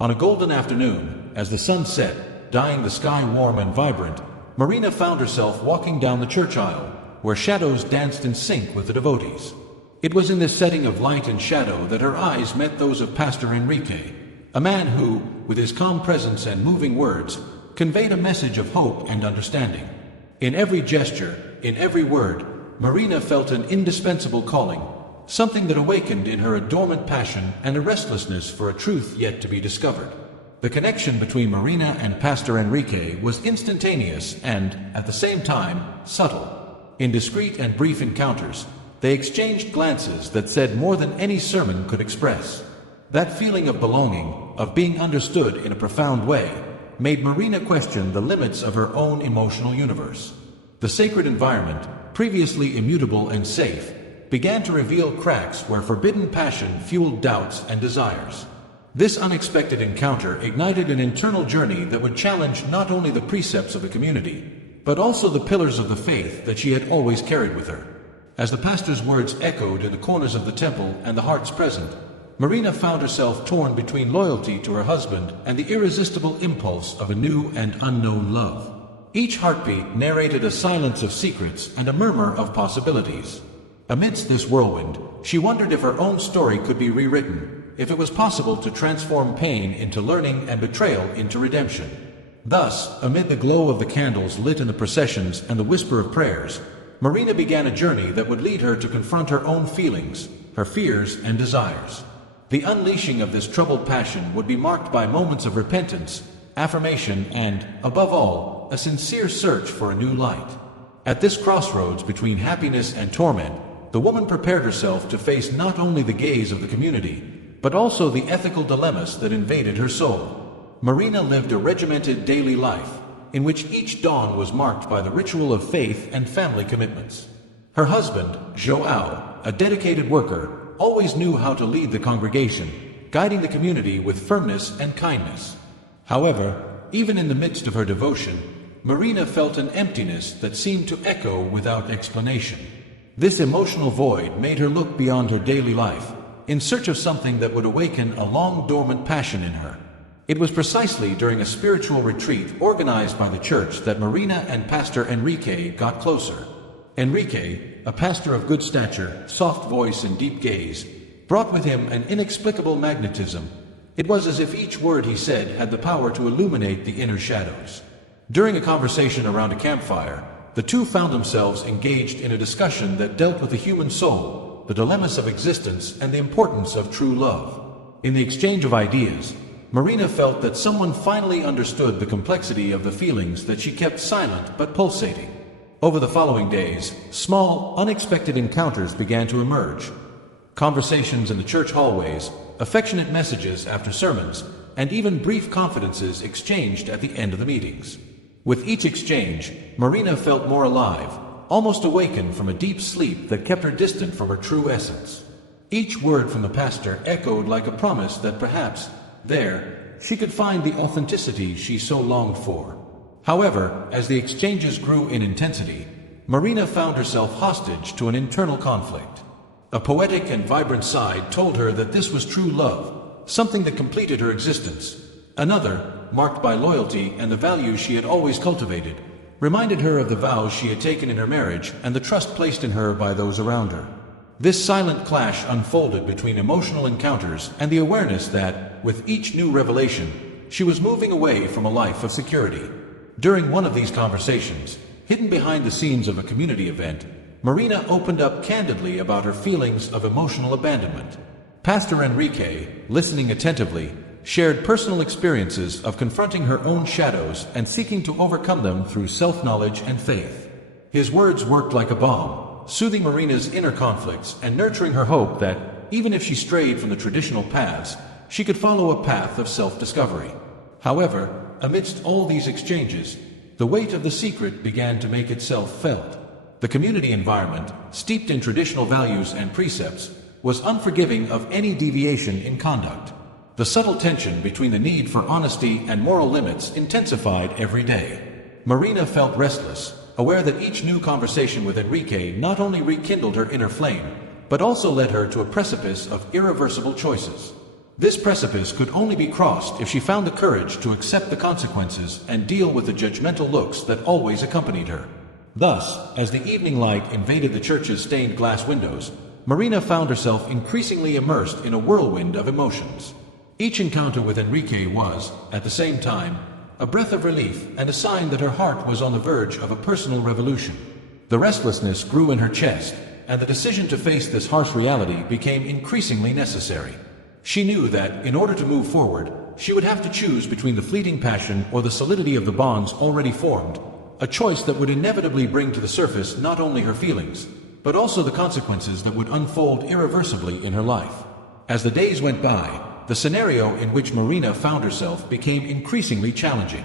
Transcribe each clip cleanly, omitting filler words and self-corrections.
On a golden afternoon, as the sun set, dyeing the sky warm and vibrant, Marina found herself walking down the church aisle, where shadows danced in sync with the devotees. It was in this setting of light and shadow that her eyes met those of Pastor Enrique, a man who, with his calm presence and moving words, conveyed a message of hope and understanding. In every gesture, in every word, Marina felt an indispensable calling, something that awakened in her a dormant passion and a restlessness for a truth yet to be discovered. The connection between Marina and Pastor Enrique was instantaneous and, at the same time, subtle. In discreet and brief encounters, they exchanged glances that said more than any sermon could express. That feeling of belonging, of being understood in a profound way, made Marina question the limits of her own emotional universe. The sacred environment, previously immutable and safe, began to reveal cracks where forbidden passion fueled doubts and desires. This unexpected encounter ignited an internal journey that would challenge not only the precepts of the community, but also the pillars of the faith that she had always carried with her. As the pastor's words echoed in the corners of the temple and the hearts present, Marina found herself torn between loyalty to her husband and the irresistible impulse of a new and unknown love. Each heartbeat narrated a silence of secrets and a murmur of possibilities. Amidst this whirlwind, she wondered if her own story could be rewritten, if it was possible to transform pain into learning and betrayal into redemption. Thus, amid the glow of the candles lit in the processions and the whisper of prayers, Marina began a journey that would lead her to confront her own feelings, her fears and desires. The unleashing of this troubled passion would be marked by moments of repentance, affirmation, and, above all, a sincere search for a new light. At this crossroads between happiness and torment, the woman prepared herself to face not only the gaze of the community, but also the ethical dilemmas that invaded her soul. Marina lived a regimented daily life, in which each dawn was marked by the ritual of faith and family commitments. Her husband, João, a dedicated worker, always knew how to lead the congregation, guiding the community with firmness and kindness. However, even in the midst of her devotion, Marina felt an emptiness that seemed to echo without explanation. This emotional void made her look beyond her daily life, in search of something that would awaken a long-dormant passion in her. It was precisely during a spiritual retreat organized by the church that Marina and Pastor Enrique got closer. Enrique, a pastor of good stature, soft voice and deep gaze, brought with him an inexplicable magnetism. It was as if each word he said had the power to illuminate the inner shadows. During a conversation around a campfire, the two found themselves engaged in a discussion that dealt with the human soul, the dilemmas of existence, and the importance of true love. In the exchange of ideas, Marina felt that someone finally understood the complexity of the feelings that she kept silent but pulsating. Over the following days, small, unexpected encounters began to emerge. Conversations in the church hallways, affectionate messages after sermons, and even brief confidences exchanged at the end of the meetings. With each exchange, Marina felt more alive, almost awakened from a deep sleep that kept her distant from her true essence. Each word from the pastor echoed like a promise that perhaps, there, she could find the authenticity she so longed for. However, as the exchanges grew in intensity, Marina found herself hostage to an internal conflict. A poetic and vibrant side told her that this was true love, something that completed her existence. Another, marked by loyalty and the values she had always cultivated, reminded her of the vows she had taken in her marriage and the trust placed in her by those around her. This silent clash unfolded between emotional encounters and the awareness that, with each new revelation, she was moving away from a life of security. During one of these conversations, hidden behind the scenes of a community event, Marina opened up candidly about her feelings of emotional abandonment. Pastor Enrique, listening attentively, shared personal experiences of confronting her own shadows and seeking to overcome them through self-knowledge and faith. His words worked like a balm, soothing Marina's inner conflicts and nurturing her hope that, even if she strayed from the traditional paths, she could follow a path of self-discovery. However, amidst all these exchanges, the weight of the secret began to make itself felt. The community environment, steeped in traditional values and precepts, was unforgiving of any deviation in conduct. The subtle tension between the need for honesty and moral limits intensified every day. Marina felt restless, aware that each new conversation with Enrique not only rekindled her inner flame, but also led her to a precipice of irreversible choices. This precipice could only be crossed if she found the courage to accept the consequences and deal with the judgmental looks that always accompanied her. Thus, as the evening light invaded the church's stained glass windows, Marina found herself increasingly immersed in a whirlwind of emotions. Each encounter with Enrique was, at the same time, a breath of relief and a sign that her heart was on the verge of a personal revolution. The restlessness grew in her chest, and the decision to face this harsh reality became increasingly necessary. She knew that, in order to move forward, she would have to choose between the fleeting passion or the solidity of the bonds already formed, a choice that would inevitably bring to the surface not only her feelings, but also the consequences that would unfold irreversibly in her life. As the days went by, the scenario in which Marina found herself became increasingly challenging.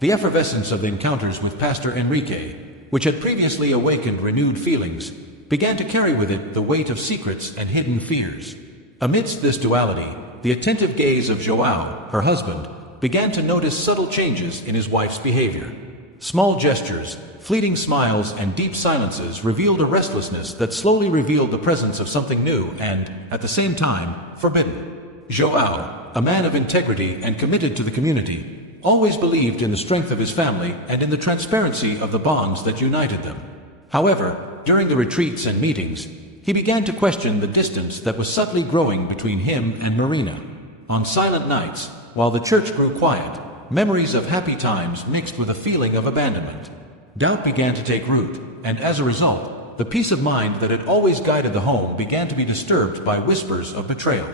The effervescence of the encounters with Pastor Enrique, which had previously awakened renewed feelings, began to carry with it the weight of secrets and hidden fears. Amidst this duality, the attentive gaze of João, her husband, began to notice subtle changes in his wife's behavior. Small gestures, fleeting smiles, and deep silences revealed a restlessness that slowly revealed the presence of something new and, at the same time, forbidden. João, a man of integrity and committed to the community, always believed in the strength of his family and in the transparency of the bonds that united them. However, during the retreats and meetings, he began to question the distance that was subtly growing between him and Marina. On silent nights, while the church grew quiet, memories of happy times mixed with a feeling of abandonment. Doubt began to take root, and as a result, the peace of mind that had always guided the home began to be disturbed by whispers of betrayal.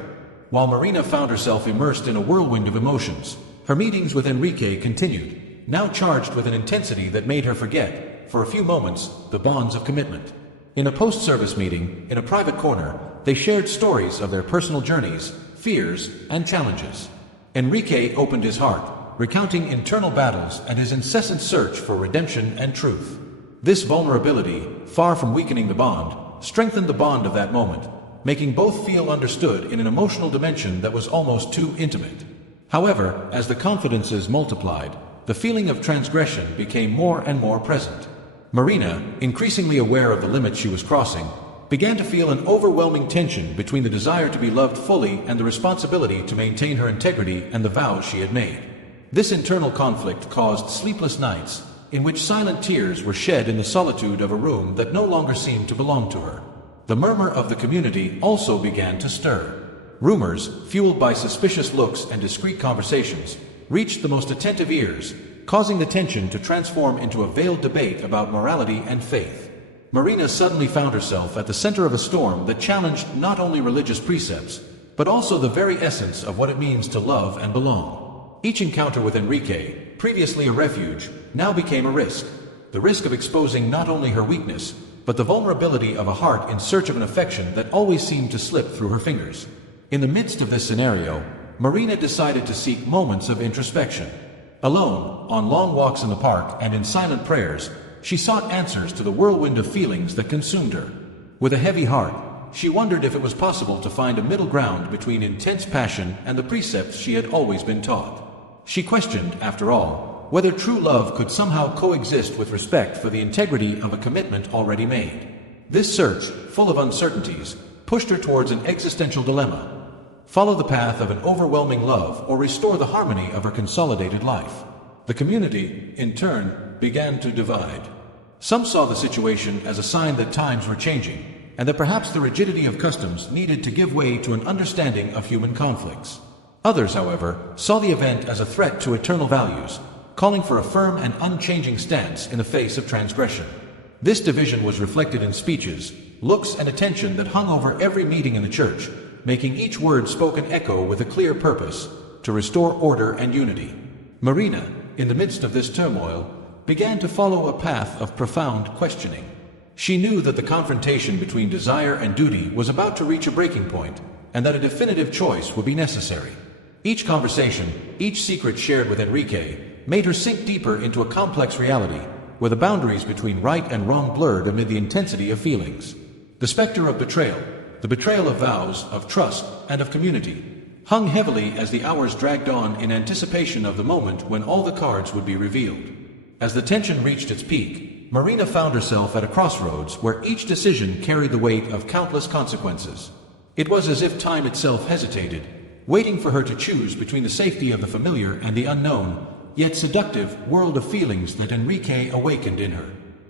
While Marina found herself immersed in a whirlwind of emotions, her meetings with Enrique continued, now charged with an intensity that made her forget, for a few moments, the bonds of commitment. In a post-service meeting, in a private corner, they shared stories of their personal journeys, fears, and challenges. Enrique opened his heart, recounting internal battles and his incessant search for redemption and truth. This vulnerability, far from weakening the bond, strengthened the bond of that moment, making both feel understood in an emotional dimension that was almost too intimate. However, as the confidences multiplied, the feeling of transgression became more and more present. Marina, increasingly aware of the limits she was crossing, began to feel an overwhelming tension between the desire to be loved fully and the responsibility to maintain her integrity and the vows she had made. This internal conflict caused sleepless nights, in which silent tears were shed in the solitude of a room that no longer seemed to belong to her. The murmur of the community also began to stir. Rumors, fueled by suspicious looks and discreet conversations, reached the most attentive ears, causing the tension to transform into a veiled debate about morality and faith. Marina suddenly found herself at the center of a storm that challenged not only religious precepts, but also the very essence of what it means to love and belong. Each encounter with Enrique, previously a refuge, now became a risk. The risk of exposing not only her weakness, but the vulnerability of a heart in search of an affection that always seemed to slip through her fingers. In the midst of this scenario, Marina decided to seek moments of introspection. Alone, on long walks in the park and in silent prayers, she sought answers to the whirlwind of feelings that consumed her. With a heavy heart, she wondered if it was possible to find a middle ground between intense passion and the precepts she had always been taught. She questioned, after all, whether true love could somehow coexist with respect for the integrity of a commitment already made. This search, full of uncertainties, pushed her towards an existential dilemma: follow the path of an overwhelming love or restore the harmony of her consolidated life. The community, in turn, began to divide. Some saw the situation as a sign that times were changing, and that perhaps the rigidity of customs needed to give way to an understanding of human conflicts. Others, however, saw the event as a threat to eternal values, calling for a firm and unchanging stance in the face of transgression. This division was reflected in speeches, looks, and attention that hung over every meeting in the church, making each word spoken echo with a clear purpose: to restore order and unity. Marina, in the midst of this turmoil, began to follow a path of profound questioning. She knew that the confrontation between desire and duty was about to reach a breaking point, and that a definitive choice would be necessary. Each conversation, each secret shared with Enrique, made her sink deeper into a complex reality, where the boundaries between right and wrong blurred amid the intensity of feelings. The specter of betrayal, the betrayal of vows, of trust, and of community, hung heavily as the hours dragged on in anticipation of the moment when all the cards would be revealed. As the tension reached its peak, Marina found herself at a crossroads where each decision carried the weight of countless consequences. It was as if time itself hesitated, waiting for her to choose between the safety of the familiar and the unknown, yet seductive world of feelings that Enrique awakened in her.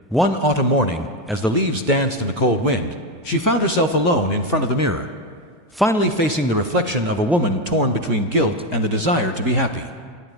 One autumn morning, as the leaves danced in the cold wind, she found herself alone in front of the mirror, finally facing the reflection of a woman torn between guilt and the desire to be happy.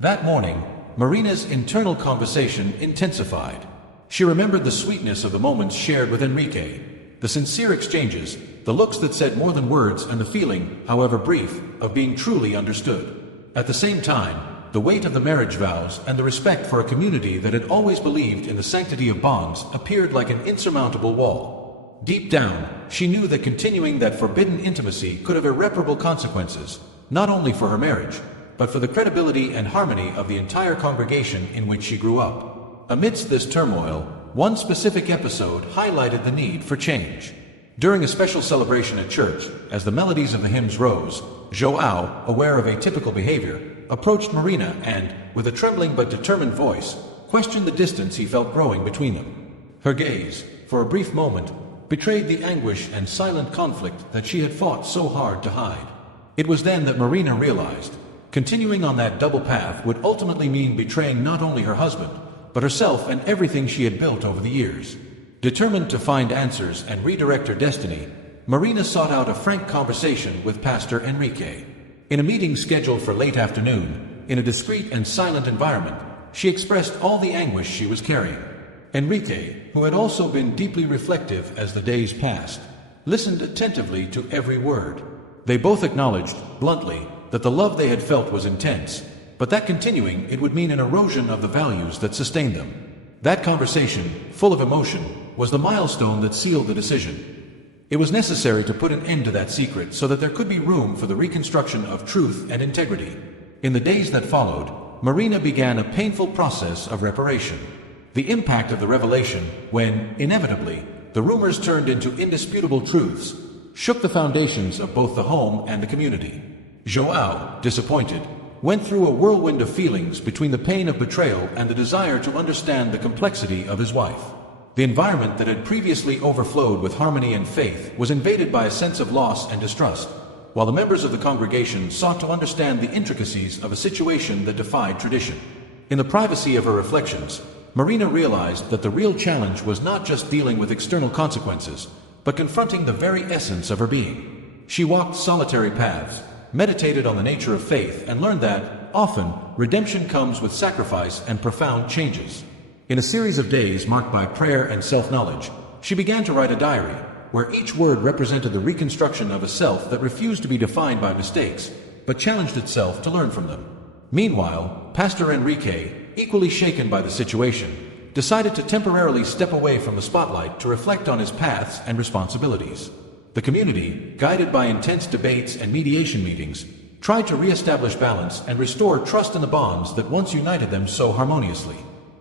That morning, Marina's internal conversation intensified. She remembered the sweetness of the moments shared with Enrique, the sincere exchanges, the looks that said more than words, and the feeling, however brief, of being truly understood. At the same time, the weight of the marriage vows and the respect for a community that had always believed in the sanctity of bonds appeared like an insurmountable wall. Deep down, she knew that continuing that forbidden intimacy could have irreparable consequences, not only for her marriage, but for the credibility and harmony of the entire congregation in which she grew up. Amidst this turmoil, one specific episode highlighted the need for change. During a special celebration at church, as the melodies of the hymns rose, João, aware of atypical behavior, approached Marina and, with a trembling but determined voice, questioned the distance he felt growing between them. Her gaze, for a brief moment, betrayed the anguish and silent conflict that she had fought so hard to hide. It was then that Marina realized, continuing on that double path would ultimately mean betraying not only her husband, but herself and everything she had built over the years. Determined to find answers and redirect her destiny, Marina sought out a frank conversation with Pastor Enrique. In a meeting scheduled for late afternoon, in a discreet and silent environment, she expressed all the anguish she was carrying. Enrique, who had also been deeply reflective as the days passed, listened attentively to every word. They both acknowledged, bluntly, that the love they had felt was intense, but that continuing it would mean an erosion of the values that sustained them. That conversation, full of emotion, was the milestone that sealed the decision. It was necessary to put an end to that secret so that there could be room for the reconstruction of truth and integrity. In the days that followed, Marina began a painful process of reparation. The impact of the revelation, when, inevitably, the rumors turned into indisputable truths, shook the foundations of both the home and the community. João, disappointed, went through a whirlwind of feelings between the pain of betrayal and the desire to understand the complexity of his wife. The environment that had previously overflowed with harmony and faith was invaded by a sense of loss and distrust, while the members of the congregation sought to understand the intricacies of a situation that defied tradition. In the privacy of her reflections, Marina realized that the real challenge was not just dealing with external consequences, but confronting the very essence of her being. She walked solitary paths, meditated on the nature of faith, and learned that, often, redemption comes with sacrifice and profound changes. In a series of days marked by prayer and self-knowledge, she began to write a diary, where each word represented the reconstruction of a self that refused to be defined by mistakes, but challenged itself to learn from them. Meanwhile, Pastor Enrique, equally shaken by the situation, decided to temporarily step away from the spotlight to reflect on his paths and responsibilities. The community, guided by intense debates and mediation meetings, tried to re-establish balance and restore trust in the bonds that once united them so harmoniously.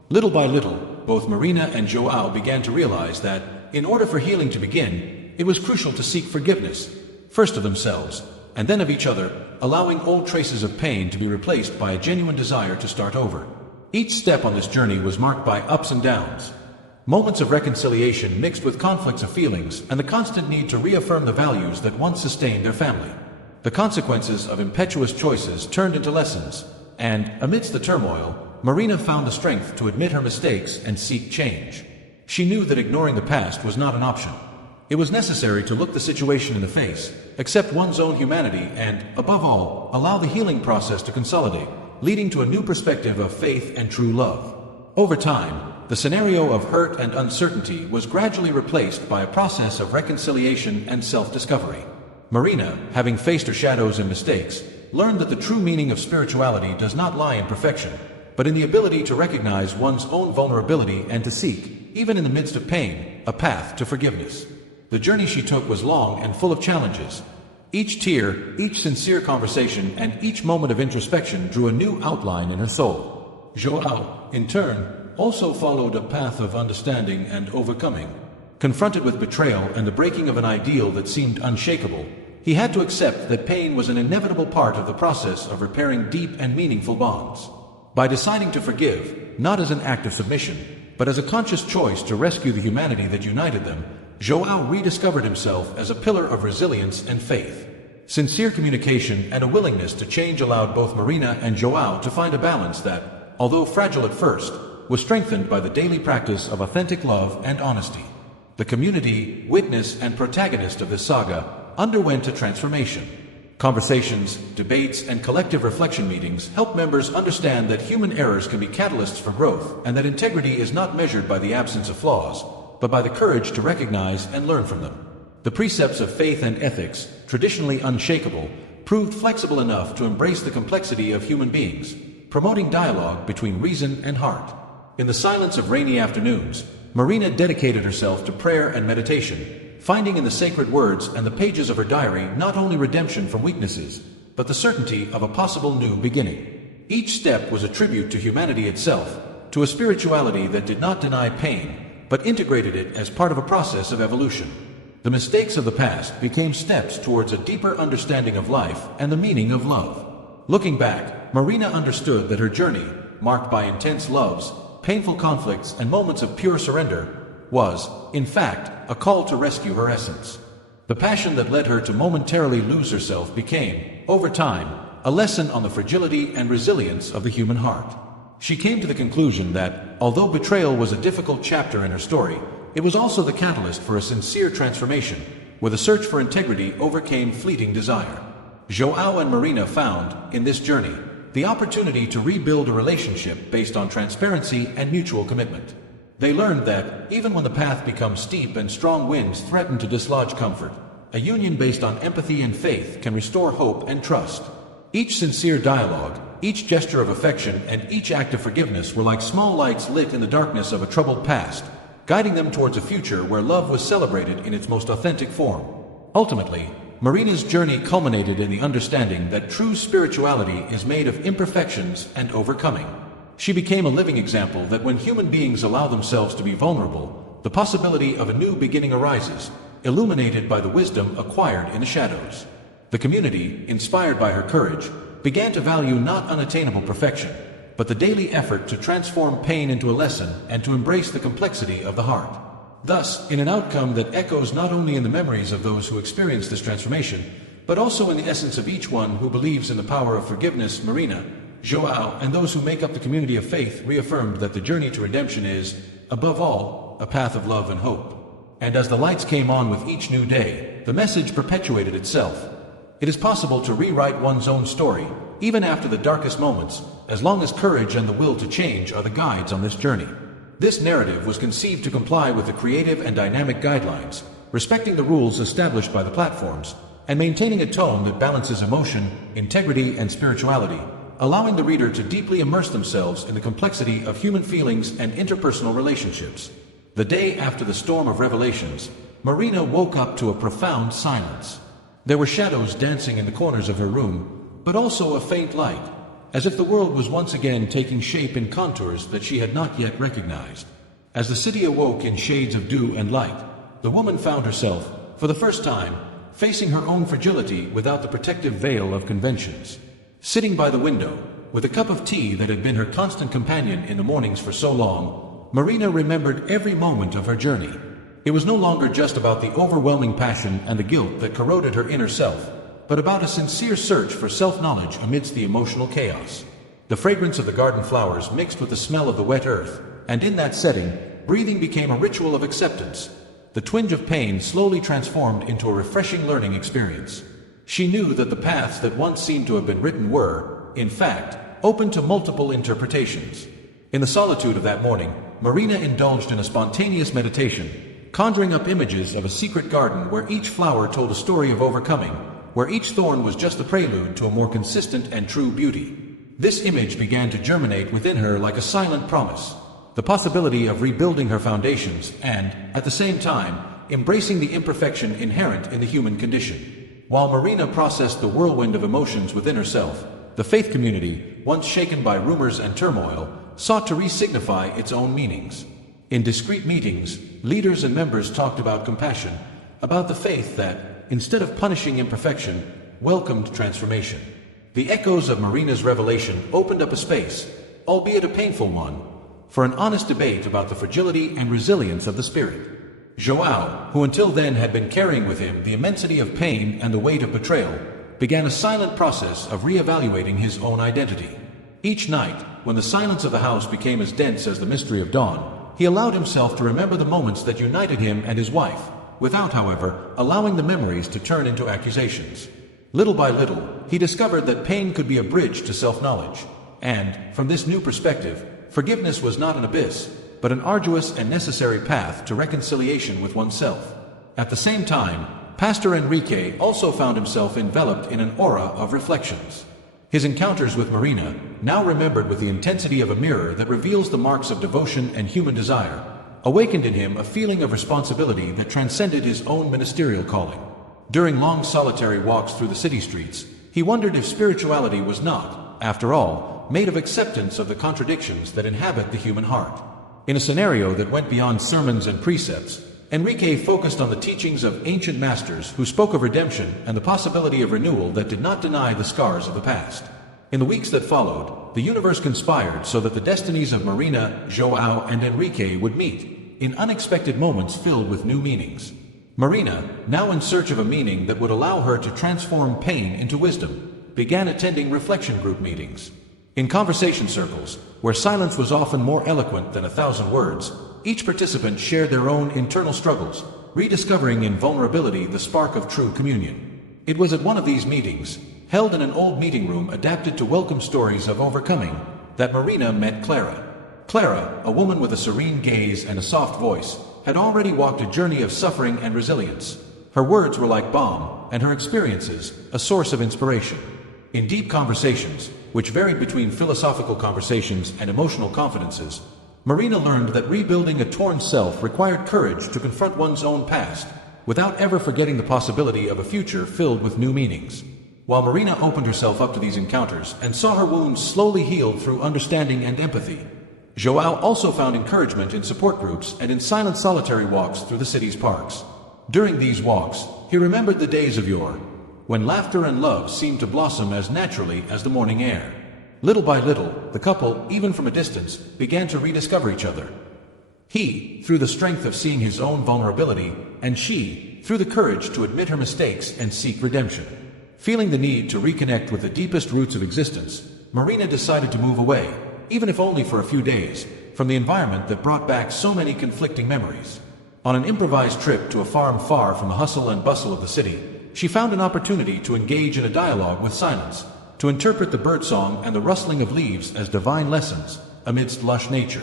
Little by little, both Marina and João began to realize that, in order for healing to begin, it was crucial to seek forgiveness, first of themselves, and then of each other, allowing old traces of pain to be replaced by a genuine desire to start over. Each step on this journey was marked by ups and downs, moments of reconciliation mixed with conflicts of feelings, and the constant need to reaffirm the values that once sustained their family. The consequences of impetuous choices turned into lessons, and, amidst the turmoil, Marina found the strength to admit her mistakes and seek change. She knew that ignoring the past was not an option. It was necessary to look the situation in the face, accept one's own humanity, and, above all, allow the healing process to consolidate, leading to a new perspective of faith and true love. Over time, the scenario of hurt and uncertainty was gradually replaced by a process of reconciliation and self-discovery. Marina, having faced her shadows and mistakes, learned that the true meaning of spirituality does not lie in perfection, but in the ability to recognize one's own vulnerability and to seek, even in the midst of pain, a path to forgiveness. The journey she took was long and full of challenges. Each tear, each sincere conversation, and each moment of introspection drew a new outline in her soul. João, in turn, also followed a path of understanding and overcoming. Confronted with betrayal and the breaking of an ideal that seemed unshakable, he had to accept that pain was an inevitable part of the process of repairing deep and meaningful bonds. By deciding to forgive, not as an act of submission, but as a conscious choice to rescue the humanity that united them, João rediscovered himself as a pillar of resilience and faith. Sincere communication and a willingness to change allowed both Marina and Joao to find a balance that, although fragile at first, was strengthened by the daily practice of authentic love and honesty. The community, witness, and protagonist of this saga underwent a transformation. Conversations, debates, and collective reflection meetings help members understand that human errors can be catalysts for growth and that integrity is not measured by the absence of flaws, but by the courage to recognize and learn from them. The precepts of faith and ethics, traditionally unshakable, proved flexible enough to embrace the complexity of human beings, promoting dialogue between reason and heart. In the silence of rainy afternoons, Marina dedicated herself to prayer and meditation, finding in the sacred words and the pages of her diary not only redemption from weaknesses, but the certainty of a possible new beginning. Each step was a tribute to humanity itself, to a spirituality that did not deny pain, but integrated it as part of a process of evolution. The mistakes of the past became steps towards a deeper understanding of life and the meaning of love. Looking back, Marina understood that her journey, marked by intense loves, painful conflicts, and moments of pure surrender, was, in fact, a call to rescue her essence. The passion that led her to momentarily lose herself became, over time, a lesson on the fragility and resilience of the human heart. She came to the conclusion that, although betrayal was a difficult chapter in her story, it was also the catalyst for a sincere transformation, where the search for integrity overcame fleeting desire. Joao and Marina found, in this journey, the opportunity to rebuild a relationship based on transparency and mutual commitment. They learned that, even when the path becomes steep and strong winds threaten to dislodge comfort, a union based on empathy and faith can restore hope and trust. Each sincere dialogue, each gesture of affection, and each act of forgiveness were like small lights lit in the darkness of a troubled past, guiding them towards a future where love was celebrated in its most authentic form. Ultimately, Marina's journey culminated in the understanding that true spirituality is made of imperfections and overcoming. She became a living example that when human beings allow themselves to be vulnerable, the possibility of a new beginning arises, illuminated by the wisdom acquired in the shadows. The community, inspired by her courage, began to value not unattainable perfection, but the daily effort to transform pain into a lesson and to embrace the complexity of the heart. Thus, in an outcome that echoes not only in the memories of those who experienced this transformation, but also in the essence of each one who believes in the power of forgiveness, Marina, Joao, and those who make up the community of faith reaffirmed that the journey to redemption is, above all, a path of love and hope. And as the lights came on with each new day, the message perpetuated itself. It is possible to rewrite one's own story, even after the darkest moments, as long as courage and the will to change are the guides on this journey. This narrative was conceived to comply with the creative and dynamic guidelines, respecting the rules established by the platforms, and maintaining a tone that balances emotion, integrity, and spirituality, allowing the reader to deeply immerse themselves in the complexity of human feelings and interpersonal relationships. The day after the storm of revelations, Marina woke up to a profound silence. There were shadows dancing in the corners of her room, but also a faint light, as if the world was once again taking shape in contours that she had not yet recognized. As the city awoke in shades of dew and light, the woman found herself, for the first time, facing her own fragility without the protective veil of conventions. Sitting by the window, with a cup of tea that had been her constant companion in the mornings for so long, Marina remembered every moment of her journey. It was no longer just about the overwhelming passion and the guilt that corroded her inner self, but about a sincere search for self-knowledge amidst the emotional chaos. The fragrance of the garden flowers mixed with the smell of the wet earth, and in that setting, breathing became a ritual of acceptance. The twinge of pain slowly transformed into a refreshing learning experience. She knew that the paths that once seemed to have been written were, in fact, open to multiple interpretations. In the solitude of that morning, Marina indulged in a spontaneous meditation, conjuring up images of a secret garden where each flower told a story of overcoming, where each thorn was just the prelude to a more consistent and true beauty. This image began to germinate within her like a silent promise, the possibility of rebuilding her foundations and, at the same time, embracing the imperfection inherent in the human condition. While Marina processed the whirlwind of emotions within herself, the faith community, once shaken by rumors and turmoil, sought to re-signify its own meanings. In discreet meetings, leaders and members talked about compassion, about the faith that, instead of punishing imperfection, welcomed transformation. The echoes of Marina's revelation opened up a space, albeit a painful one, for an honest debate about the fragility and resilience of the spirit. Joao, who until then had been carrying with him the immensity of pain and the weight of betrayal, began a silent process of re-evaluating his own identity. Each night, when the silence of the house became as dense as the mystery of dawn, he allowed himself to remember the moments that united him and his wife, without, however, allowing the memories to turn into accusations. Little by little, he discovered that pain could be a bridge to self-knowledge, and, from this new perspective, forgiveness was not an abyss, but an arduous and necessary path to reconciliation with oneself. At the same time, Pastor Enrique also found himself enveloped in an aura of reflections. His encounters with Marina, now remembered with the intensity of a mirror that reveals the marks of devotion and human desire, awakened in him a feeling of responsibility that transcended his own ministerial calling. During long solitary walks through the city streets, he wondered if spirituality was not, after all, made of acceptance of the contradictions that inhabit the human heart. In a scenario that went beyond sermons and precepts, Enrique focused on the teachings of ancient masters who spoke of redemption and the possibility of renewal that did not deny the scars of the past. In the weeks that followed, the universe conspired so that the destinies of Marina, João, and Enrique would meet, in unexpected moments filled with new meanings. Marina, now in search of a meaning that would allow her to transform pain into wisdom, began attending reflection group meetings. In conversation circles, where silence was often more eloquent than 1,000 words, each participant shared their own internal struggles, rediscovering in vulnerability the spark of true communion. It was at one of these meetings, held in an old meeting room adapted to welcome stories of overcoming, that Marina met Clara. Clara, a woman with a serene gaze and a soft voice, had already walked a journey of suffering and resilience. Her words were like balm, and her experiences a source of inspiration. In deep conversations, which varied between philosophical conversations and emotional confidences, Marina learned that rebuilding a torn self required courage to confront one's own past, without ever forgetting the possibility of a future filled with new meanings. While Marina opened herself up to these encounters and saw her wounds slowly healed through understanding and empathy, João also found encouragement in support groups and in silent solitary walks through the city's parks. During these walks, he remembered the days of yore, when laughter and love seemed to blossom as naturally as the morning air. Little by little, the couple, even from a distance, began to rediscover each other. He, through the strength of seeing his own vulnerability, and she, through the courage to admit her mistakes and seek redemption. Feeling the need to reconnect with the deepest roots of existence, Marina decided to move away, even if only for a few days, from the environment that brought back so many conflicting memories. On an improvised trip to a farm far from the hustle and bustle of the city, she found an opportunity to engage in a dialogue with silence, to interpret the birdsong and the rustling of leaves as divine lessons amidst lush nature.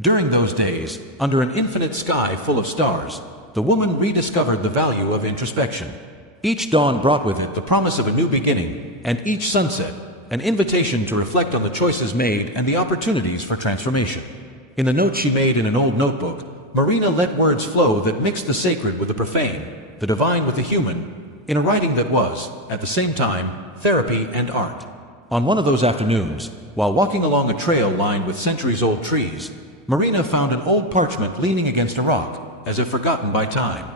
During those days, under an infinite sky full of stars, the woman rediscovered the value of introspection. Each dawn brought with it the promise of a new beginning, and each sunset, an invitation to reflect on the choices made and the opportunities for transformation. In the notes she made in an old notebook, Marina let words flow that mixed the sacred with the profane, the divine with the human, in a writing that was, at the same time, therapy and art. On one of those afternoons, while walking along a trail lined with centuries-old trees, Marina found an old parchment leaning against a rock, as if forgotten by time.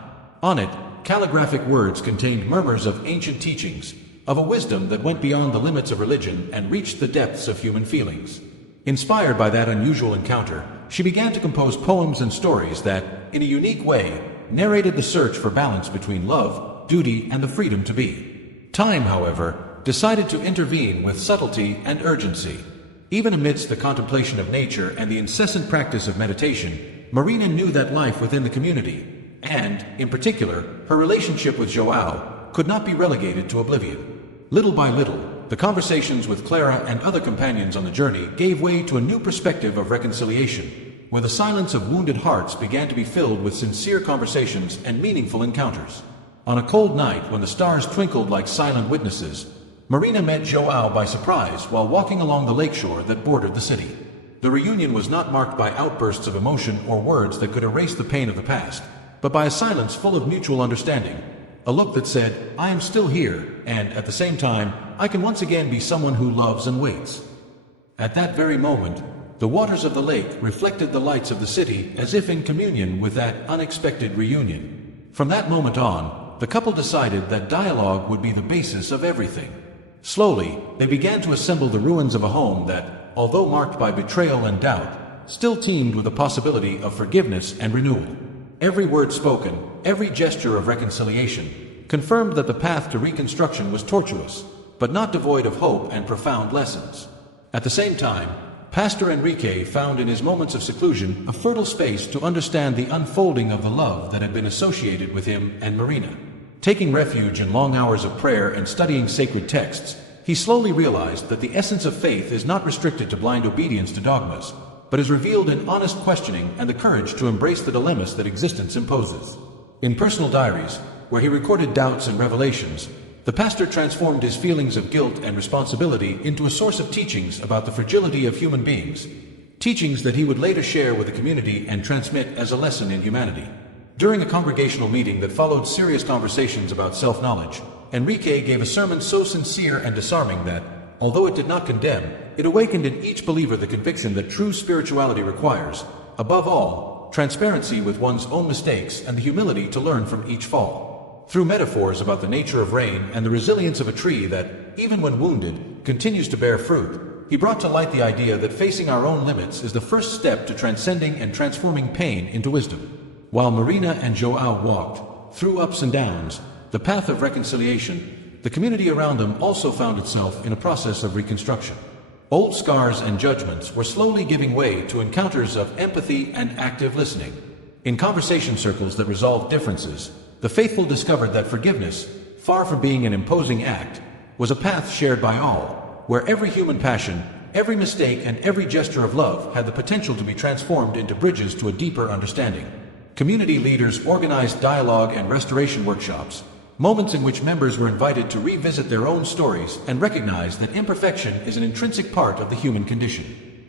On it, calligraphic words contained murmurs of ancient teachings, of a wisdom that went beyond the limits of religion and reached the depths of human feelings. Inspired by that unusual encounter, she began to compose poems and stories that, in a unique way, narrated the search for balance between love, duty, and the freedom to be. Time, however, decided to intervene with subtlety and urgency. Even amidst the contemplation of nature and the incessant practice of meditation, Marina knew that life within the community, and, in particular, her relationship with João, could not be relegated to oblivion. Little by little, the conversations with Clara and other companions on the journey gave way to a new perspective of reconciliation, where the silence of wounded hearts began to be filled with sincere conversations and meaningful encounters. On a cold night when the stars twinkled like silent witnesses, Marina met João by surprise while walking along the lakeshore that bordered the city. The reunion was not marked by outbursts of emotion or words that could erase the pain of the past, but by a silence full of mutual understanding, a look that said, "I am still here, and at the same time, I can once again be someone who loves and waits." At that very moment, the waters of the lake reflected the lights of the city as if in communion with that unexpected reunion. From that moment on, the couple decided that dialogue would be the basis of everything. Slowly, they began to assemble the ruins of a home that, although marked by betrayal and doubt, still teemed with the possibility of forgiveness and renewal. Every word spoken, every gesture of reconciliation, confirmed that the path to reconstruction was tortuous, but not devoid of hope and profound lessons. At the same time, Pastor Enrique found in his moments of seclusion a fertile space to understand the unfolding of the love that had been associated with him and Marina. Taking refuge in long hours of prayer and studying sacred texts, he slowly realized that the essence of faith is not restricted to blind obedience to dogmas, but is revealed in honest questioning and the courage to embrace the dilemmas that existence imposes. In personal diaries, where he recorded doubts and revelations, the pastor transformed his feelings of guilt and responsibility into a source of teachings about the fragility of human beings, teachings that he would later share with the community and transmit as a lesson in humanity. During a congregational meeting that followed serious conversations about self-knowledge, Enrique gave a sermon so sincere and disarming that, although it did not condemn, it awakened in each believer the conviction that true spirituality requires, above all, transparency with one's own mistakes and the humility to learn from each fall. Through metaphors about the nature of rain and the resilience of a tree that, even when wounded, continues to bear fruit, he brought to light the idea that facing our own limits is the first step to transcending and transforming pain into wisdom. While Marina and Joao walked, through ups and downs, the path of reconciliation, the community around them also found itself in a process of reconstruction. Old scars and judgments were slowly giving way to encounters of empathy and active listening. In conversation circles that resolved differences, the faithful discovered that forgiveness, far from being an imposing act, was a path shared by all, where every human passion, every mistake, and every gesture of love had the potential to be transformed into bridges to a deeper understanding. Community leaders organized dialogue and restoration workshops, moments in which members were invited to revisit their own stories and recognize that imperfection is an intrinsic part of the human condition.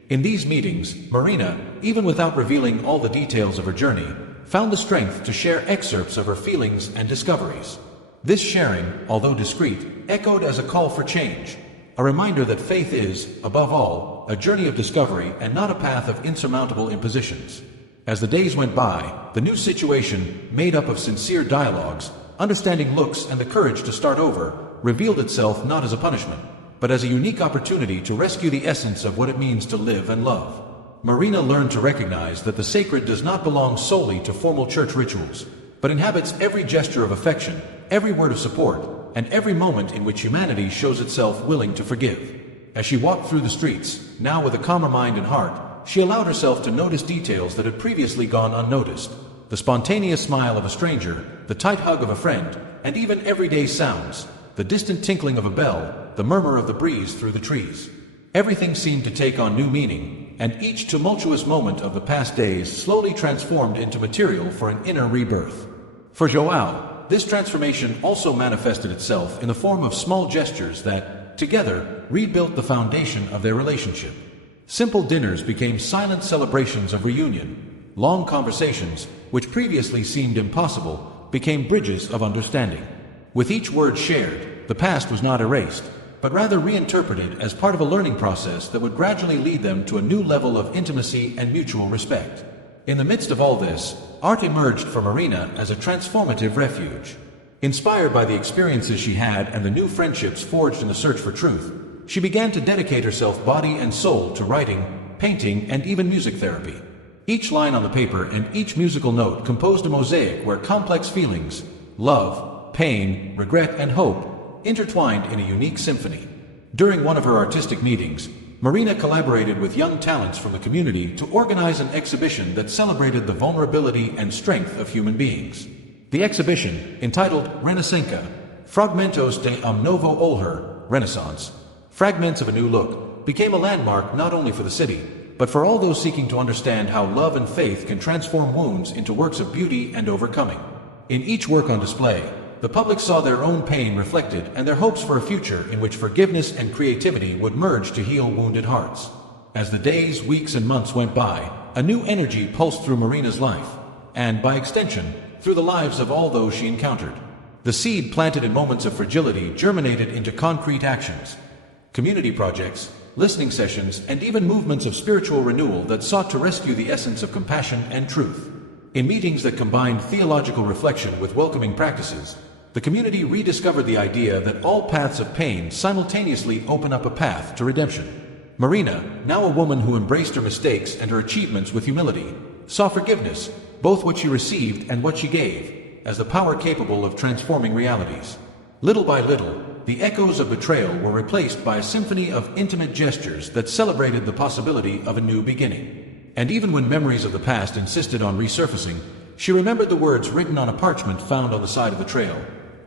In these meetings, Marina, even without revealing all the details of her journey, found the strength to share excerpts of her feelings and discoveries. This sharing, although discreet, echoed as a call for change, a reminder that faith is, above all, a journey of discovery and not a path of insurmountable impositions. As the days went by, the new situation, made up of sincere dialogues, understanding looks, and the courage to start over, revealed itself not as a punishment, but as a unique opportunity to rescue the essence of what it means to live and love. Marina learned to recognize that the sacred does not belong solely to formal church rituals, but inhabits every gesture of affection, every word of support, and every moment in which humanity shows itself willing to forgive. As she walked through the streets, now with a calmer mind and heart, she allowed herself to notice details that had previously gone unnoticed. The spontaneous smile of a stranger, the tight hug of a friend, and even everyday sounds, the distant tinkling of a bell, the murmur of the breeze through the trees. Everything seemed to take on new meaning, and each tumultuous moment of the past days slowly transformed into material for an inner rebirth. For Joao, this transformation also manifested itself in the form of small gestures that, together, rebuilt the foundation of their relationship. Simple dinners became silent celebrations of reunion. Long conversations, which previously seemed impossible, became bridges of understanding. With each word shared, the past was not erased, but rather reinterpreted as part of a learning process that would gradually lead them to a new level of intimacy and mutual respect. In the midst of all this, art emerged for Marina as a transformative refuge. Inspired by the experiences she had and the new friendships forged in the search for truth, she began to dedicate herself body and soul to writing, painting, and even music therapy. Each line on the paper and each musical note composed a mosaic where complex feelings, love, pain, regret, and hope, intertwined in a unique symphony. During one of her artistic meetings, Marina collaborated with young talents from the community to organize an exhibition that celebrated the vulnerability and strength of human beings. The exhibition, entitled Renacenca, Fragmentos de Novo Olhar, Renaissance, Fragments of a New Look, became a landmark not only for the city, but for all those seeking to understand how love and faith can transform wounds into works of beauty and overcoming. In each work on display, the public saw their own pain reflected and their hopes for a future in which forgiveness and creativity would merge to heal wounded hearts. As the days, weeks, and months went by, a new energy pulsed through Marina's life, and, by extension, through the lives of all those she encountered. The seed planted in moments of fragility germinated into concrete actions, community projects, listening sessions, and even movements of spiritual renewal that sought to rescue the essence of compassion and truth. In meetings that combined theological reflection with welcoming practices, the community rediscovered the idea that all paths of pain simultaneously open up a path to redemption. Marina, now a woman who embraced her mistakes and her achievements with humility, saw forgiveness, both what she received and what she gave, as the power capable of transforming realities. Little by little, the echoes of betrayal were replaced by a symphony of intimate gestures that celebrated the possibility of a new beginning. And even when memories of the past insisted on resurfacing, she remembered the words written on a parchment found on the side of the trail.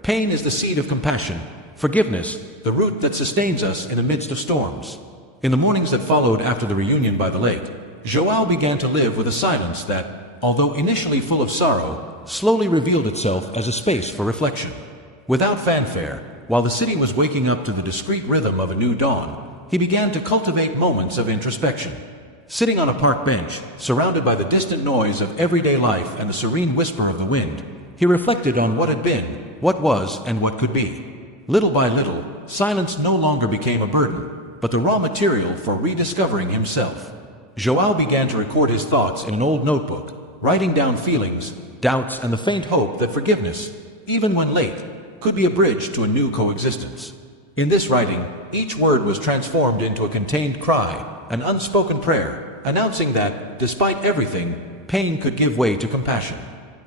Pain is the seed of compassion, forgiveness, the root that sustains us in the midst of storms. In the mornings that followed after the reunion by the lake, João began to live with a silence that, although initially full of sorrow, slowly revealed itself as a space for reflection. Without fanfare, while the city was waking up to the discreet rhythm of a new dawn, he began to cultivate moments of introspection. Sitting on a park bench, surrounded by the distant noise of everyday life and the serene whisper of the wind, he reflected on what had been, what was, and what could be. Little by little, silence no longer became a burden, but the raw material for rediscovering himself. João began to record his thoughts in an old notebook, writing down feelings, doubts, and the faint hope that forgiveness, even when late, could be a bridge to a new coexistence. In this writing, each word was transformed into a contained cry, an unspoken prayer, announcing that, despite everything, pain could give way to compassion.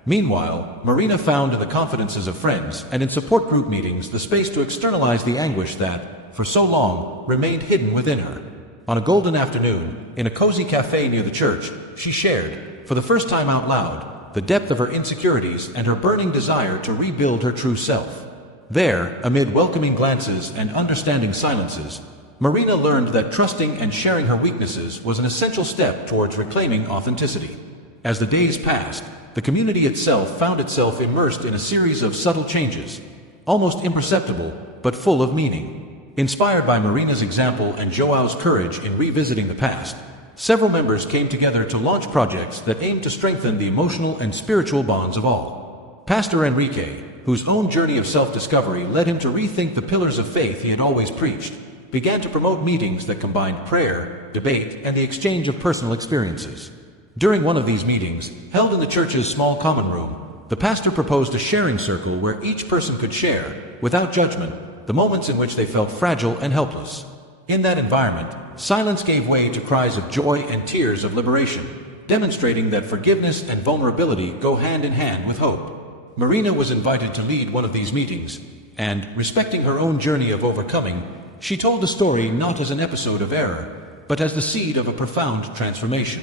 Meanwhile, Marina found in the confidences of friends and in support group meetings the space to externalize the anguish that, for so long, remained hidden within her. On a golden afternoon, in a cozy cafe near the church, she shared, for the first time out loud, the depth of her insecurities and her burning desire to rebuild her true self. There, amid welcoming glances and understanding silences, Marina learned that trusting and sharing her weaknesses was an essential step towards reclaiming authenticity. As the days passed, the community itself found itself immersed in a series of subtle changes, almost imperceptible, but full of meaning. Inspired by Marina's example and João's courage in revisiting the past, several members came together to launch projects that aimed to strengthen the emotional and spiritual bonds of all. Pastor Enrique, whose own journey of self-discovery led him to rethink the pillars of faith he had always preached, began to promote meetings that combined prayer, debate, and the exchange of personal experiences. During one of these meetings, held in the church's small common room, the pastor proposed a sharing circle where each person could share, without judgment, the moments in which they felt fragile and helpless. In that environment, silence gave way to cries of joy and tears of liberation, demonstrating that forgiveness and vulnerability go hand in hand with hope. Marina was invited to lead one of these meetings, and, respecting her own journey of overcoming, she told the story not as an episode of error, but as the seed of a profound transformation.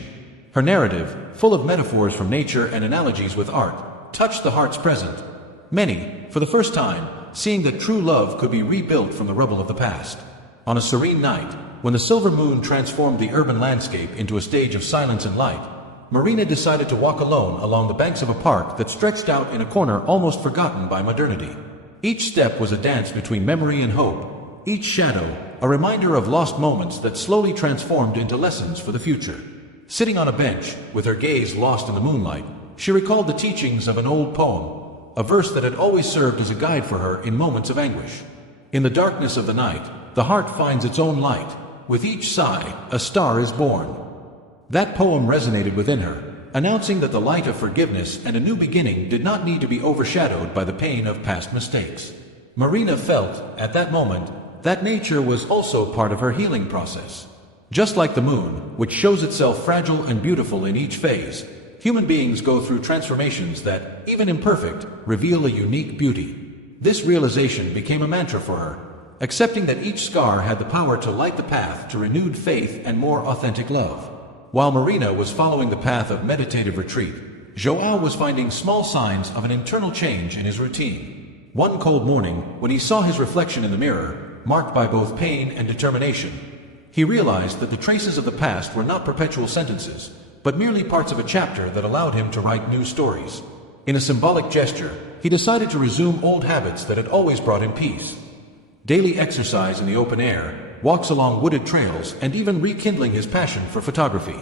Her narrative, full of metaphors from nature and analogies with art, touched the hearts present, many, for the first time, seeing that true love could be rebuilt from the rubble of the past. On a serene night, when the silver moon transformed the urban landscape into a stage of silence and light, Marina decided to walk alone along the banks of a park that stretched out in a corner almost forgotten by modernity. Each step was a dance between memory and hope, each shadow a reminder of lost moments that slowly transformed into lessons for the future. Sitting on a bench, with her gaze lost in the moonlight, she recalled the teachings of an old poem, a verse that had always served as a guide for her in moments of anguish. In the darkness of the night, the heart finds its own light. With each sigh, a star is born. That poem resonated within her, announcing that the light of forgiveness and a new beginning did not need to be overshadowed by the pain of past mistakes. Marina felt, at that moment, that nature was also part of her healing process. Just like the moon, which shows itself fragile and beautiful in each phase, human beings go through transformations that, even imperfect, reveal a unique beauty. This realization became a mantra for her, accepting that each scar had the power to light the path to renewed faith and more authentic love. While Marina was following the path of meditative retreat, João was finding small signs of an internal change in his routine. One cold morning, when he saw his reflection in the mirror, marked by both pain and determination, he realized that the traces of the past were not perpetual sentences, but merely parts of a chapter that allowed him to write new stories. In a symbolic gesture, he decided to resume old habits that had always brought him peace. Daily exercise in the open air, walks along wooded trails, and even rekindling his passion for photography.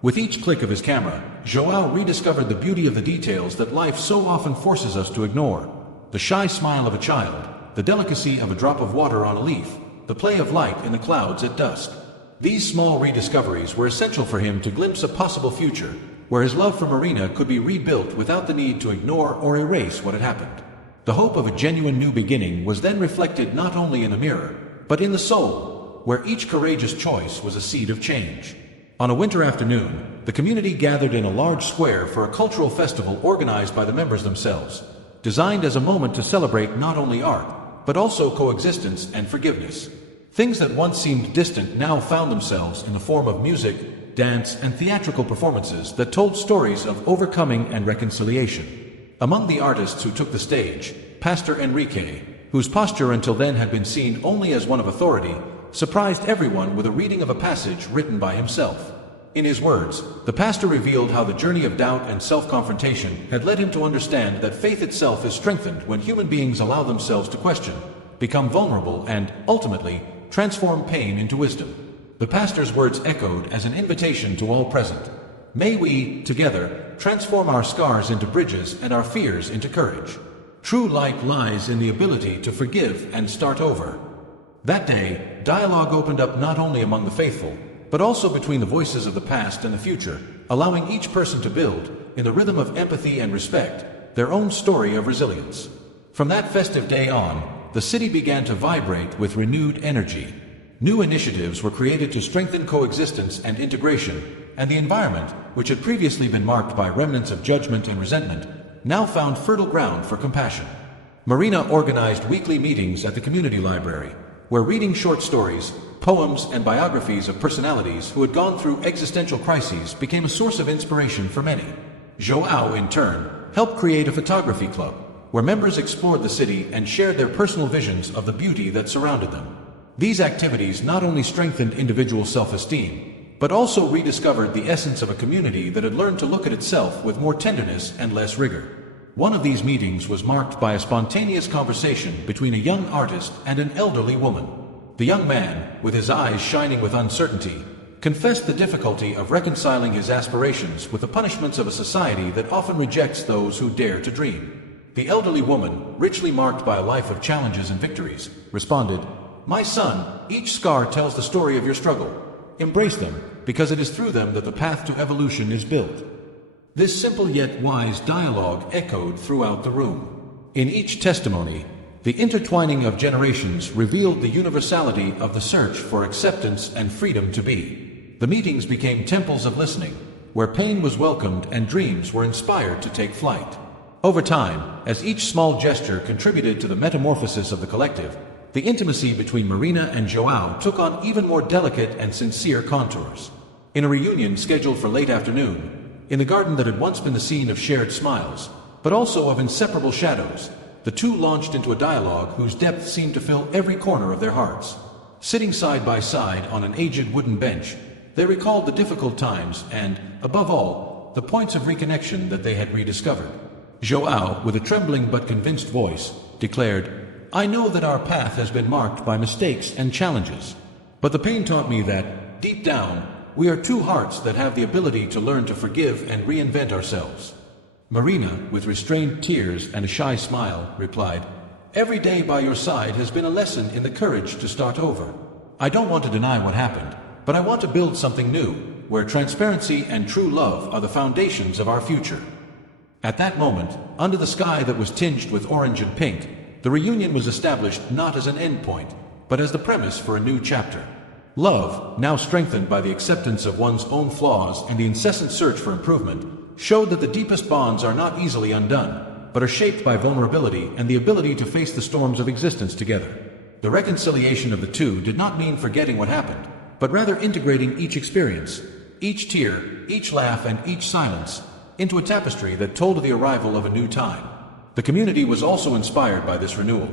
With each click of his camera, João rediscovered the beauty of the details that life so often forces us to ignore. The shy smile of a child, the delicacy of a drop of water on a leaf, the play of light in the clouds at dusk. These small rediscoveries were essential for him to glimpse a possible future, where his love for Marina could be rebuilt without the need to ignore or erase what had happened. The hope of a genuine new beginning was then reflected not only in the mirror, but in the soul, where each courageous choice was a seed of change. On a winter afternoon, the community gathered in a large square for a cultural festival organized by the members themselves. designed as a moment to celebrate not only art, but also coexistence and forgiveness. Things that once seemed distant now found themselves in the form of music, dance, and theatrical performances that told stories of overcoming and reconciliation. Among the artists who took the stage, Pastor Enrique, whose posture until then had been seen only as one of authority, surprised everyone with a reading of a passage written by himself. In his words, the pastor revealed how the journey of doubt and self-confrontation had led him to understand that faith itself is strengthened when human beings allow themselves to question, become vulnerable, and, ultimately, transform pain into wisdom. The pastor's words echoed as an invitation to all present. May we, together, transform our scars into bridges and our fears into courage. True light lies in the ability to forgive and start over. That day, dialogue opened up not only among the faithful, but also between the voices of the past and the future, allowing each person to build, in the rhythm of empathy and respect, their own story of resilience. From that festive day on, the city began to vibrate with renewed energy. New initiatives were created to strengthen coexistence and integration, and the environment, which had previously been marked by remnants of judgment and resentment, now found fertile ground for compassion. Marina organized weekly meetings at the community library, where reading short stories, poems, and biographies of personalities who had gone through existential crises became a source of inspiration for many. Joao, in turn, helped create a photography club, where members explored the city and shared their personal visions of the beauty that surrounded them. These activities not only strengthened individual self-esteem, but also rediscovered the essence of a community that had learned to look at itself with more tenderness and less rigor. One of these meetings was marked by a spontaneous conversation between a young artist and an elderly woman. The young man, with his eyes shining with uncertainty, confessed the difficulty of reconciling his aspirations with the punishments of a society that often rejects those who dare to dream. The elderly woman, richly marked by a life of challenges and victories, responded, "My son, each scar tells the story of your struggle. Embrace them, because it is through them that the path to evolution is built." This simple yet wise dialogue echoed throughout the room. In each testimony, the intertwining of generations revealed the universality of the search for acceptance and freedom to be. The meetings became temples of listening, where pain was welcomed and dreams were inspired to take flight. Over time, as each small gesture contributed to the metamorphosis of the collective, the intimacy between Marina and Joao took on even more delicate and sincere contours. In a reunion scheduled for late afternoon, in the garden that had once been the scene of shared smiles, but also of inseparable shadows, the two launched into a dialogue whose depth seemed to fill every corner of their hearts. Sitting side by side on an aged wooden bench, they recalled the difficult times and, above all, the points of reconnection that they had rediscovered. Joao, with a trembling but convinced voice, declared, "I know that our path has been marked by mistakes and challenges, but the pain taught me that, deep down, we are two hearts that have the ability to learn to forgive and reinvent ourselves." Marina, with restrained tears and a shy smile, replied, "Every day by your side has been a lesson in the courage to start over. I don't want to deny what happened, but I want to build something new, where transparency and true love are the foundations of our future." At that moment, under the sky that was tinged with orange and pink, the reunion was established not as an endpoint, but as the premise for a new chapter. Love, now strengthened by the acceptance of one's own flaws and the incessant search for improvement, showed that the deepest bonds are not easily undone, but are shaped by vulnerability and the ability to face the storms of existence together. The reconciliation of the two did not mean forgetting what happened, but rather integrating each experience, each tear, each laugh, and each silence, into a tapestry that told of the arrival of a new time. The community was also inspired by this renewal.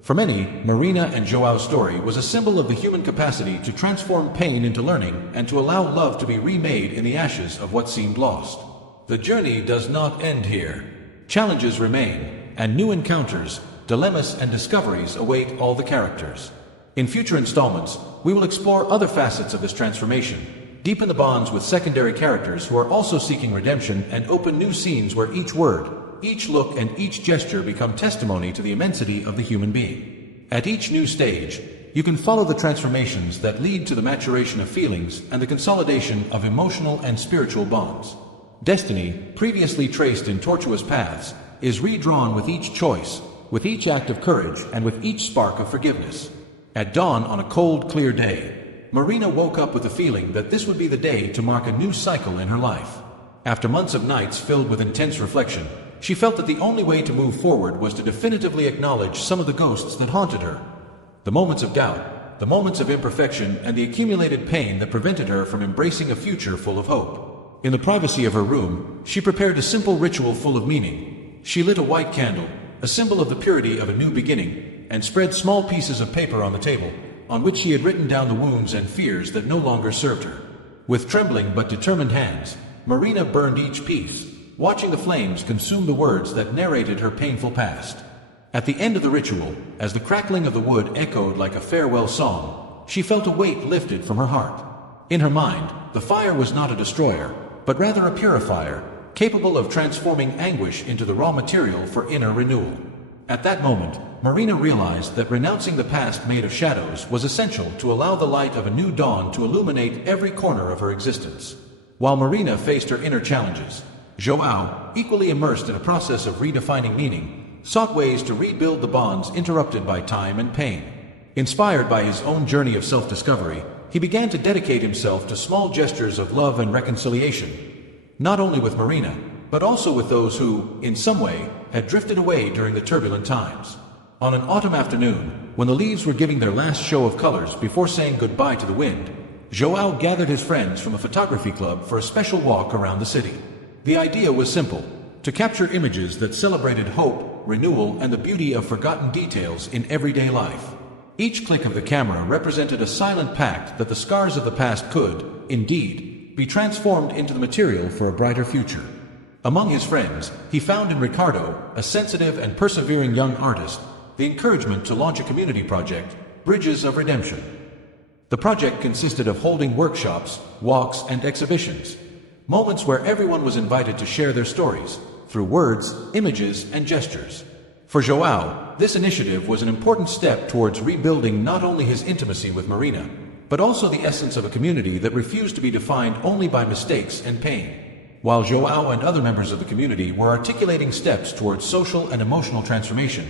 For many, Marina and Joao's story was a symbol of the human capacity to transform pain into learning and to allow love to be remade in the ashes of what seemed lost. The journey does not end here. Challenges remain, and new encounters, dilemmas, and discoveries await all the characters. In future installments, we will explore other facets of this transformation, deepen the bonds with secondary characters who are also seeking redemption, and open new scenes where each word, each look, and each gesture become testimony to the immensity of the human being. At each new stage, you can follow the transformations that lead to the maturation of feelings and the consolidation of emotional and spiritual bonds. Destiny, previously traced in tortuous paths, is redrawn with each choice, with each act of courage, and with each spark of forgiveness. At dawn on a cold, clear day, Marina woke up with the feeling that this would be the day to mark a new cycle in her life. After months of nights filled with intense reflection, She felt that the only way to move forward was to definitively acknowledge some of the ghosts that haunted her. The moments of doubt, the moments of imperfection, and the accumulated pain that prevented her from embracing a future full of hope. In the privacy of her room, she prepared a simple ritual full of meaning. She lit a white candle, a symbol of the purity of a new beginning, and spread small pieces of paper on the table, on which she had written down the wounds and fears that no longer served her. With trembling but determined hands, Marina burned each piece, watching the flames consume the words that narrated her painful past. At the end of the ritual, as the crackling of the wood echoed like a farewell song, she felt a weight lifted from her heart. In her mind, the fire was not a destroyer, but rather a purifier, capable of transforming anguish into the raw material for inner renewal. At that moment, Marina realized that renouncing the past made of shadows was essential to allow the light of a new dawn to illuminate every corner of her existence. While Marina faced her inner challenges, João, equally immersed in a process of redefining meaning, sought ways to rebuild the bonds interrupted by time and pain. Inspired by his own journey of self-discovery, he began to dedicate himself to small gestures of love and reconciliation, not only with Marina, but also with those who, in some way, had drifted away during the turbulent times. On an autumn afternoon, when the leaves were giving their last show of colors before saying goodbye to the wind, João gathered his friends from a photography club for a special walk around the city. The idea was simple: to capture images that celebrated hope, renewal, and the beauty of forgotten details in everyday life. Each click of the camera represented a silent pact that the scars of the past could, indeed, be transformed into the material for a brighter future. Among his friends, he found in Ricardo, a sensitive and persevering young artist, the encouragement to launch a community project, Bridges of Redemption. The project consisted of holding workshops, walks, and exhibitions, moments where everyone was invited to share their stories, through words, images, and gestures. For João, this initiative was an important step towards rebuilding not only his intimacy with Marina, but also the essence of a community that refused to be defined only by mistakes and pain. While João and other members of the community were articulating steps towards social and emotional transformation,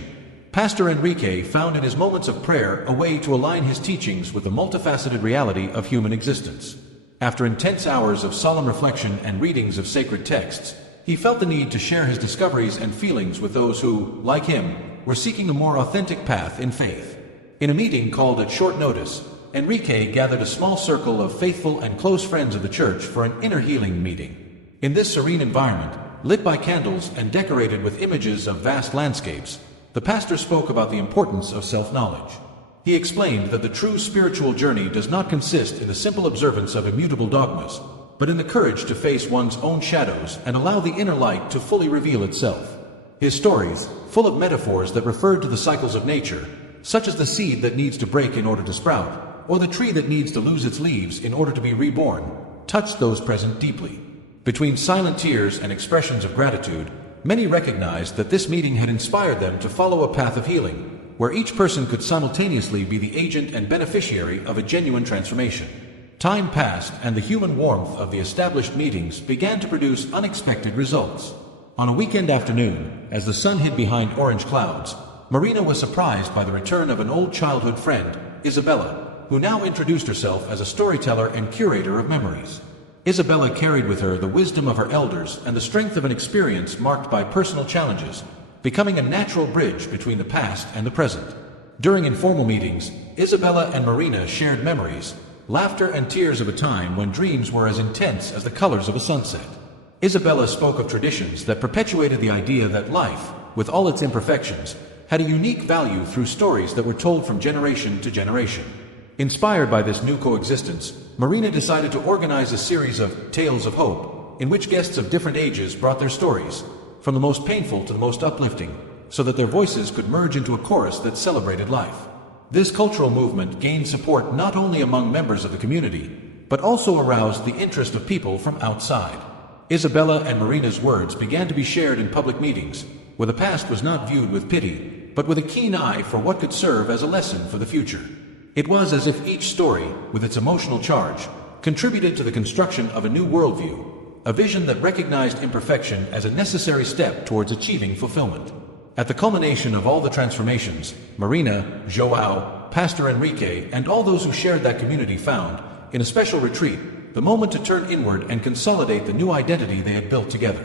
Pastor Enrique found in his moments of prayer a way to align his teachings with the multifaceted reality of human existence. After intense hours of solemn reflection and readings of sacred texts, he felt the need to share his discoveries and feelings with those who, like him, were seeking a more authentic path in faith. In a meeting called at short notice, Enrique gathered a small circle of faithful and close friends of the church for an inner healing meeting. In this serene environment, lit by candles and decorated with images of vast landscapes, the pastor spoke about the importance of self-knowledge. He explained that the true spiritual journey does not consist in the simple observance of immutable dogmas, but in the courage to face one's own shadows and allow the inner light to fully reveal itself. His stories, full of metaphors that referred to the cycles of nature, such as the seed that needs to break in order to sprout, or the tree that needs to lose its leaves in order to be reborn, touched those present deeply. Between silent tears and expressions of gratitude, many recognized that this meeting had inspired them to follow a path of healing, where each person could simultaneously be the agent and beneficiary of a genuine transformation. Time passed, and the human warmth of the established meetings began to produce unexpected results. On a weekend afternoon, as the sun hid behind orange clouds, Marina was surprised by the return of an old childhood friend, Isabella, who now introduced herself as a storyteller and curator of memories. Isabella carried with her the wisdom of her elders and the strength of an experience marked by personal challenges, becoming a natural bridge between the past and the present. During informal meetings, Isabella and Marina shared memories, laughter and tears of a time when dreams were as intense as the colors of a sunset. Isabella spoke of traditions that perpetuated the idea that life, with all its imperfections, had a unique value through stories that were told from generation to generation. Inspired by this new coexistence, Marina decided to organize a series of Tales of Hope, in which guests of different ages brought their stories, from the most painful to the most uplifting, so that their voices could merge into a chorus that celebrated life. This cultural movement gained support not only among members of the community, but also aroused the interest of people from outside. Isabella and Marina's words began to be shared in public meetings, where the past was not viewed with pity, but with a keen eye for what could serve as a lesson for the future. It was as if each story, with its emotional charge, contributed to the construction of a new worldview, a vision that recognized imperfection as a necessary step towards achieving fulfillment. At the culmination of all the transformations, Marina, João, Pastor Enrique, and all those who shared that community found, in a special retreat, the moment to turn inward and consolidate the new identity they had built together.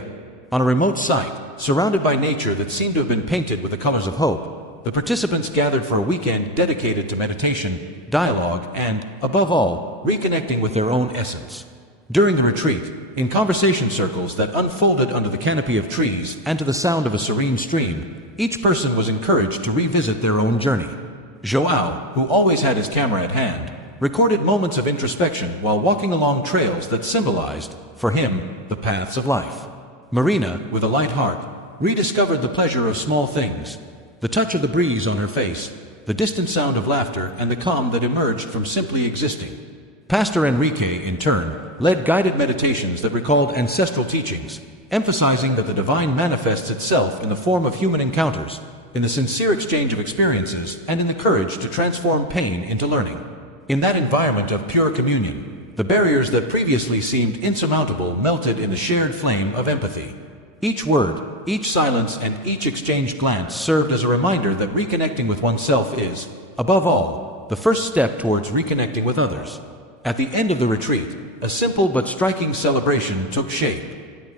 On a remote site, surrounded by nature that seemed to have been painted with the colors of hope, the participants gathered for a weekend dedicated to meditation, dialogue, and, above all, reconnecting with their own essence. During the retreat, in conversation circles that unfolded under the canopy of trees and to the sound of a serene stream, each person was encouraged to revisit their own journey. João, who always had his camera at hand, recorded moments of introspection while walking along trails that symbolized, for him, the paths of life. Marina, with a light heart, rediscovered the pleasure of small things, the touch of the breeze on her face, the distant sound of laughter, and the calm that emerged from simply existing. Pastor Enrique, in turn, led guided meditations that recalled ancestral teachings, emphasizing that the divine manifests itself in the form of human encounters, in the sincere exchange of experiences, and in the courage to transform pain into learning. In that environment of pure communion, the barriers that previously seemed insurmountable melted in the shared flame of empathy. Each word, each silence, and each exchanged glance served as a reminder that reconnecting with oneself is, above all, the first step towards reconnecting with others. At the end of the retreat, a simple but striking celebration took shape.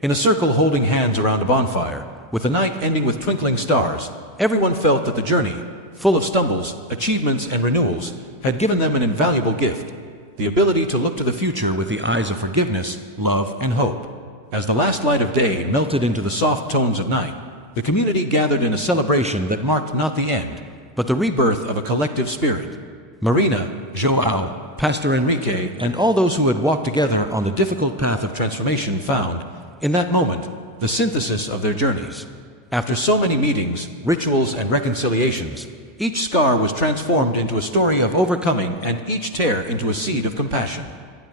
In a circle holding hands around a bonfire, with the night ending with twinkling stars, everyone felt that the journey, full of stumbles, achievements, and renewals, had given them an invaluable gift, the ability to look to the future with the eyes of forgiveness, love, and hope. As the last light of day melted into the soft tones of night, the community gathered in a celebration that marked not the end, but the rebirth of a collective spirit. Marina, João, Pastor Enrique, and all those who had walked together on the difficult path of transformation found, in that moment, the synthesis of their journeys. After so many meetings, rituals, and reconciliations, each scar was transformed into a story of overcoming and each tear into a seed of compassion.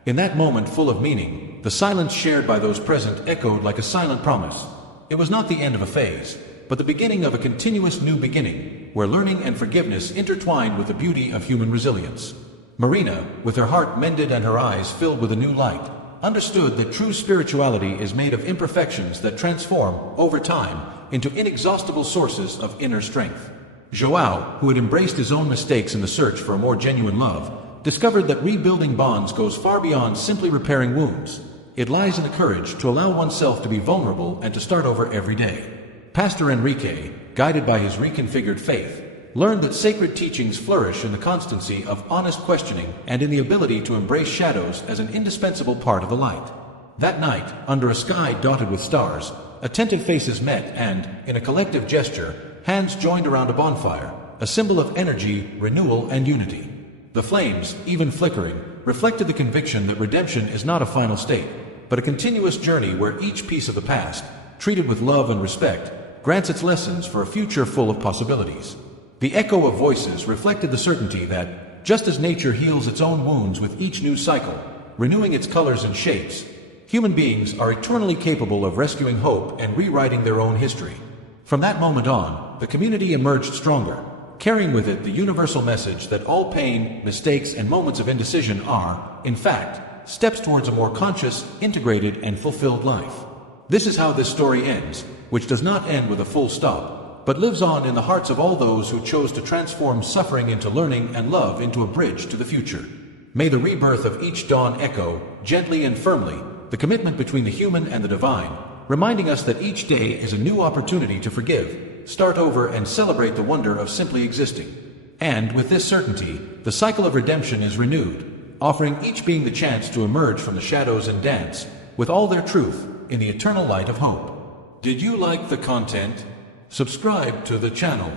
In that moment full of meaning, the silence shared by those present echoed like a silent promise. It was not the end of a phase, but the beginning of a continuous new beginning, where learning and forgiveness intertwined with the beauty of human resilience. Marina, with her heart mended and her eyes filled with a new light, understood that true spirituality is made of imperfections that transform, over time, into inexhaustible sources of inner strength. João, who had embraced his own mistakes in the search for a more genuine love, discovered that rebuilding bonds goes far beyond simply repairing wounds. It lies in the courage to allow oneself to be vulnerable and to start over every day. Pastor Enrique, guided by his reconfigured faith, learned that sacred teachings flourish in the constancy of honest questioning and in the ability to embrace shadows as an indispensable part of the light. That night, under a sky dotted with stars, attentive faces met and, in a collective gesture, hands joined around a bonfire, a symbol of energy, renewal, and unity. The flames, even flickering, reflected the conviction that redemption is not a final state, but a continuous journey where each piece of the past, treated with love and respect, grants its lessons for a future full of possibilities. The echo of voices reflected the certainty that, just as nature heals its own wounds with each new cycle, renewing its colors and shapes, human beings are eternally capable of rescuing hope and rewriting their own history. From that moment on, the community emerged stronger, carrying with it the universal message that all pain, mistakes, and moments of indecision are, in fact, steps towards a more conscious, integrated, and fulfilled life. This is how this story ends, which does not end with a full stop, but lives on in the hearts of all those who chose to transform suffering into learning and love into a bridge to the future. May the rebirth of each dawn echo, gently and firmly, the commitment between the human and the divine, reminding us that each day is a new opportunity to forgive, start over, and celebrate the wonder of simply existing. And with this certainty, the cycle of redemption is renewed, offering each being the chance to emerge from the shadows and dance, with all their truth, in the eternal light of hope. Did you like the content? Subscribe to the channel.